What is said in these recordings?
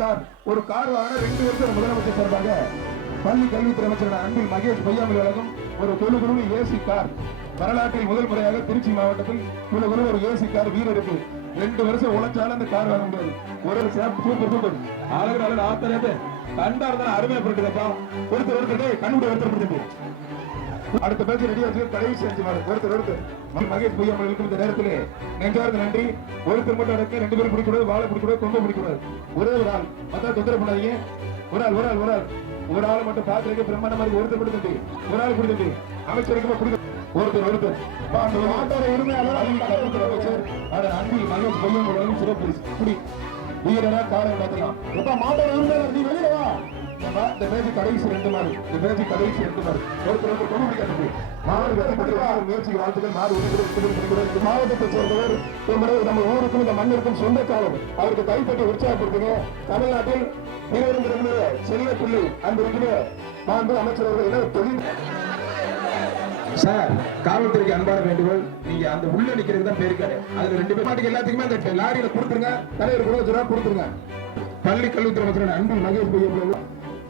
AC ஒரு car வாங்கின ரெண்டு வருஷம் முதலமைச்சர் சார்பாக பள்ளி கல்வித்துறை அமைச்சர் அன்பில் மகேஷ் பொய்யாமல் வழங்கும் ஒரு தொழுகுழு ஏசி கார். வரலாற்றில் முதல் முறையாக திருச்சி மாவட்டத்தில் குழு ஒரு ஏசி கார் வீரருக்கு. ரெண்டு வருஷம் உழைச்சாலும் அந்த கார் வாங்க முடியாது. ஒரு சூப்பர் சூப்பர். அழகு அழகு ஆத்தரது கண்டா இருந்தாலும் அருமையா போட்டுக்கப்பா ஒருத்தர் ஒருத்தர் கண்ணுடைய ஒருத்தர் கொடுத்துட்டு அடுத்த பேச்சு ரெடி வச்சு கடைசி செஞ்சு மாடு ஒருத்தர் ஒருத்தர். ம- மகேஷ் பொய்யாமலுக்கு இந்த நேரத்தில். நெஞ்சார்ந்த நன்றி. ஒருத்தர் மட்டும் அடக்க ரெண்டு பேரும் பிடிக்கூடாது வாழை பிடிக்கூடாது கொம்ப பிடிக்கூடாது ஒரே ஒரு ஆள். மத்தா தொந்தரவு பண்ணாதீங்க. ஒரு ஆள் ஒரு ஆள் ஒரு ஆள். ஒரு ஆள் மட்டும் பாக்குறதுக்கு பிரம்மாண்ட மாதிரி ஒருத்தர் மட்டும் தம்பி. ஒரு ஆள் கொடுத்துட்டு அமைச்சருக்கு கொடுக்க ஒருத்தர் ஒருத்தர். பா, உரிமையாளர் அமைச்சர். அது அன்பில் மகேஷ் பொய்யாமலும் சிறப்பு பரிசு. குடி. வீரரா காலம் பார்த்துக்கலாம் எப்ப மாட்டோட உரிமையாளர் நீ வெளியில வா. இந்த மேஜி கடைசி ரெண்டு மாடு இந்த மேஜி கடைசி ரெண்டு மாடு ஒருத்தர் ஒருத்தர் கொண்டு முடிக்காது மாடு வெற்றி பெற்று முயற்சிக்கு வாழ்த்துக்கள் மாடு மாவட்டத்தை சேர்ந்தவர் ஒரு நம்ம ஊருக்கும் இந்த மண்ணிற்கும் சொந்தக்காரர். அவருக்கு கைப்பற்றி உற்சாகப்படுத்துங்க. தமிழ்நாட்டில் திருவனந்தபுரம் செல்ல பிள்ளை அன்பு இருக்கிற மாண்பு அமைச்சர் அவர்கள் தொழில்? சார் காவல்துறைக்கு அன்பான வேண்டுகோள். நீங்க அந்த உள்ள நிக்கிறது தான் பேருக்காரு அதுல ரெண்டு பேர் மாட்டுக்கு எல்லாத்துக்குமே அந்த லாரியில கொடுத்துருங்க. தலைவர் கூட கொடுத்துருங்க. பள்ளி கல்வித்துறை அமைச்சர் அன்பில் மகேஷ் பொய்யா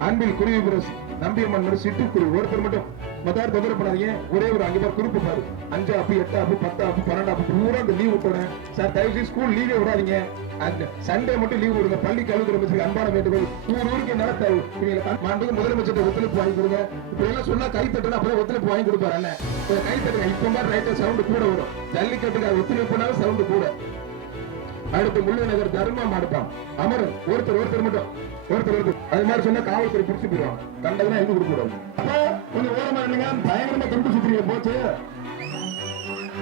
அன்பில் குருவி நம்பியம்மன் மாதிரி சிட்டுக்குருவி ஒருத்தர் மட்டும். மத்தார் தொந்தரவு பண்ணாதீங்க. ஒரே ஒரு அஞ்சு பேர் குறிப்பு பாரு. அஞ்சு அப்பு எட்டு அப்பு பத்து அப்பு பன்னெண்டு அப்பு பூரா அந்த லீவ் விட்டுறேன் சார் தயவு செய்து ஸ்கூல் லீவே விடாதீங்க. அந்த சண்டே மட்டும் லீவ் கொடுங்க பள்ளி கல்வி அமைச்சர் அன்பான வேண்டுகோள். நூறு ஊருக்கு நடத்த இவங்களை மாண்புக்கு முதலமைச்சர் ஒத்துழைப்பு வாங்கி கொடுங்க. இப்ப எல்லாம் சொன்னா கை தட்டுனா அப்புறம் ஒத்துழைப்பு வாங்கி கொடுப்பாரு அண்ணன். இப்ப கை தட்டுங்க இப்ப மாதிரி ரைட்டர் சவுண்ட் கூட வரும். ஜல்லிக்கட்டுக்கு ஒத்துழைப்புனாலும் சவுண்ட் கூட. அடுத்து முள்ளு நகர் தர்மா மாடுப்பான் அமரன் ஒருத்தர் ஒருத்தர் மட்டும். ஒருத்தர் ஒருத்தர். அது மாதிரி சொன்னா காவல்துறை பிடிச்சு போயிடுவாங்க கண்டதுனா எழுதி கொடுக்க அப்போ கொஞ்சம் ஓரமா இருந்தீங்க. பயங்கரமா துண்டு சுத்துறீங்க போச்சு.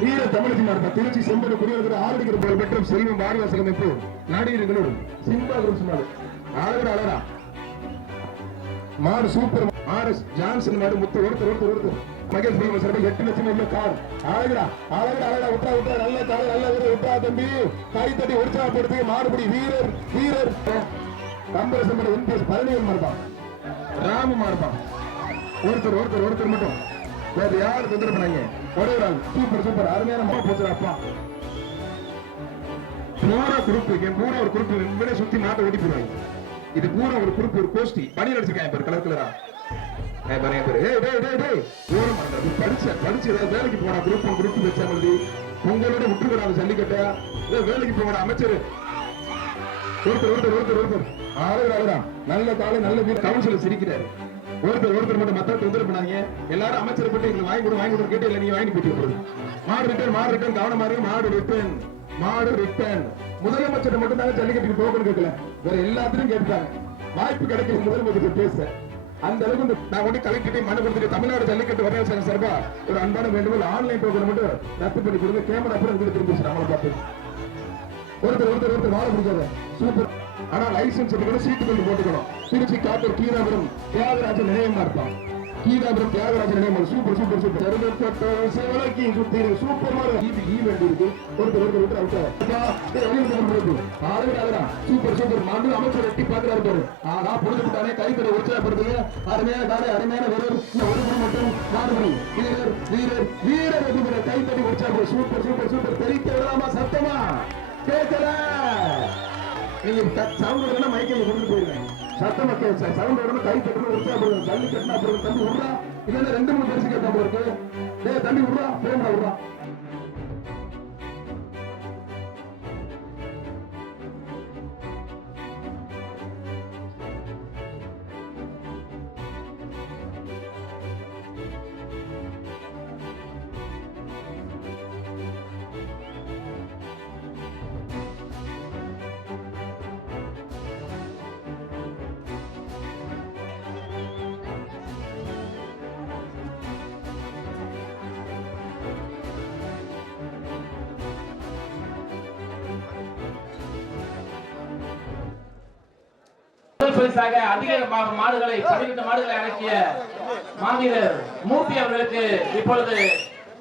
வீர தமிழக மாடுப்பா திருச்சி செம்படு குடியிருக்கிற ஆரடிக்கிற புகழ் பெற்ற செல்வம் வாரிவாசல் அமைப்பு நாடியர்களோடு சிம்பா குரூப்ஸ் மாடு ஆளுகிற அழகா மாறு சூப்பர் ஆர் எஸ் ஜான்சன் மாடு முத்து ஒருத்தர் ஒருத்தர் ஒருத்தர். மகேஷ் பிரிவு சார் எட்டு லட்சம் உள்ள கார்? அழகுடா அழகுடா அழகா விட்டா விட்டா நல்ல கார் நல்ல வீரர் விட்டா தம்பி. கை தட்டி உற்சாகப்படுத்தி மாறுபடி வீரர் வீரர். கம்பரசம் பண்ண எம்பிஎஸ் பழனியன் மாறுபான் ராம மாறுபான் ஒருத்தர் ஒருத்தர் ஒருத்தர் மட்டும். வேற யாரு தொந்தரவு பண்ணாங்க ஒரே ஒரு ஆள். Super super. அருமையான மா போச்சு அப்பா. பூரா குரூப் என் பூரா ஒரு குரூப் விட சுத்தி நாட்டை ஓட்டி போடுவாங்க. இது பூரா ஒரு குரூப் ஒரு கோஷ்டி. பணியில் அடிச்சிருக்காங்க பாரு கலர் கலரா. பாருங்க பாரு. ஏய் டேய் டேய் டேய். ஓரம் பண்றது படிச்ச படிச்சு ஏதாவது வேலைக்கு போனா குரூப் ஒன் குரூப் வச்சா மாதிரி உங்களோட விட்டுக்கிறாங்க ஜல்லிக்கட்டை. ஏதோ வேலைக்கு போன அமைச்சர். ஒருத்தர் ஒருத்தர் ஒருத்தர் ஒருத்தர். ஆளுநர் ஆளுதான் நல்ல காலை நல்ல வீடு. கவுன்சிலர் சிரிக்கிறாரு. ஒருத்தர் ஒருத்தர் மட்டும் மத்த தொந்தரவு பண்ணாங்க எல்லாரும் அமைச்சர் பட்டு எங்களுக்கு வாங்கி கொடு வாங்கி கொடு. கேட்டு இல்ல நீ வாங்கி போயிட்டு போகுது மாடு ரிட்டர்ன் மாடு ரிட்டர்ன் கவனமா இருக்கு மாடு ரிட்டர்ன் மாடு ரிட்டர்ன் முதலமைச்சர் மட்டும் தாங்க ஜல்லிக்கட்டுக்கு டோக்கன் கேட்கல. வேற எல்லாத்திலும் கேட்டாங்க வாய்ப்பு கிடைக்கல முதலமைச்சர் பேச. அந்த அளவுக்கு நான் கொண்டு கலெக்டர் மனு கொடுத்துட்டு தமிழ்நாடு ஜல்லிக்கட்டு வரைய சங்கம் சார்பா ஒரு அன்பான வேண்டுகோள் ஆன்லைன் டோக்கன் மட்டும் ரத்து பண்ணி கொடுங்க. கேமரா அப்புறம் இங்கிட்டு திரும்பி நம்மளை பார்த்து. ஒருத்தர் ஒருத்தர் ஒருத்தர் வாழ பிடிக்காத சூப்பர். ஆனா லைசன்ஸ் எடுக்கணும் சீட்டு பெல்ட் போட்டுக்கணும். திருச்சி காப்பர் கீதாபுரம் தியாகராஜன் நினைவமா இருப்பான் கீதாபுரம் தியாகராஜன் நினைவமா சூப்பர் சூப்பர் சூப்பர். தெருக்கப்பட்ட சேவலைக்கு சுத்தி சூப்பர் மாதிரி ஈவி ஒருத்தர் ஒருத்தர் ஒருத்தர் அவுட் ஆளுநர் சூப்பர் சூப்பர். மாண்பு அமைச்சர் எட்டி பாக்குறாரு பாரு. ஆனா பொழுதுபட்டானே கைத்தறி உற்சாகப்படுத்துங்க அருமையான காலை அருமையான வீரர். ஒரு குரு மட்டும். மாறுபடி வீரர் வீரர் வீரர் எதுங்கிற கைத்தறி உற்சாகம் சூப்பர் சூப்பர் சூப்பர். தெரிவிக்க விடாமா சத்தமா. கேட்கல. நீங்க சவுண்ட் வரலன்னா மைக்கில் கொண்டு போயிருங்க சத்தமா கே சவுண்ட் வரணும் கை தட்டணும் உற்சாகப்படுங்க தள்ளி கட்டினா அப்புறம் தம்பி விடுறா இல்லைன்னா ரெண்டு மூணு பரிசு கேட்டா போல இருக்கு டேய் தம்பி விடுறா பிரேமடா விடுறா முதல் பரிசாக அதிக மாடுகளை பதினெட்டு மாடுகளை அடக்கிய மாவீரர் மூர்த்தி அவர்களுக்கு இப்பொழுது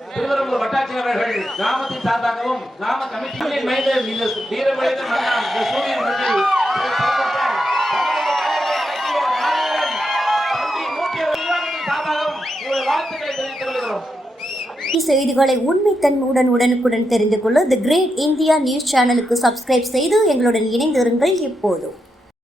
திருவரம்பூர் வட்டாட்சியர் அவர்கள் கிராமத்தின் சார்பாகவும் கிராம கமிட்டிகளின் மீது இந்த வீரமடைந்த மன்னான் இந்த சூரியன் மண்ணில் தம்பி மூர்த்தி அவர்கள் செய்திகளை உண்மைத்தன்மையுடன் உடனுக்குடன் தெரிந்து கொள்ள தி கிரேட் இந்தியா நியூஸ் சேனலுக்கு சப்ஸ்கிரைப் செய்து எங்களுடன் இணைந்திருங்கள் இப்போதும்.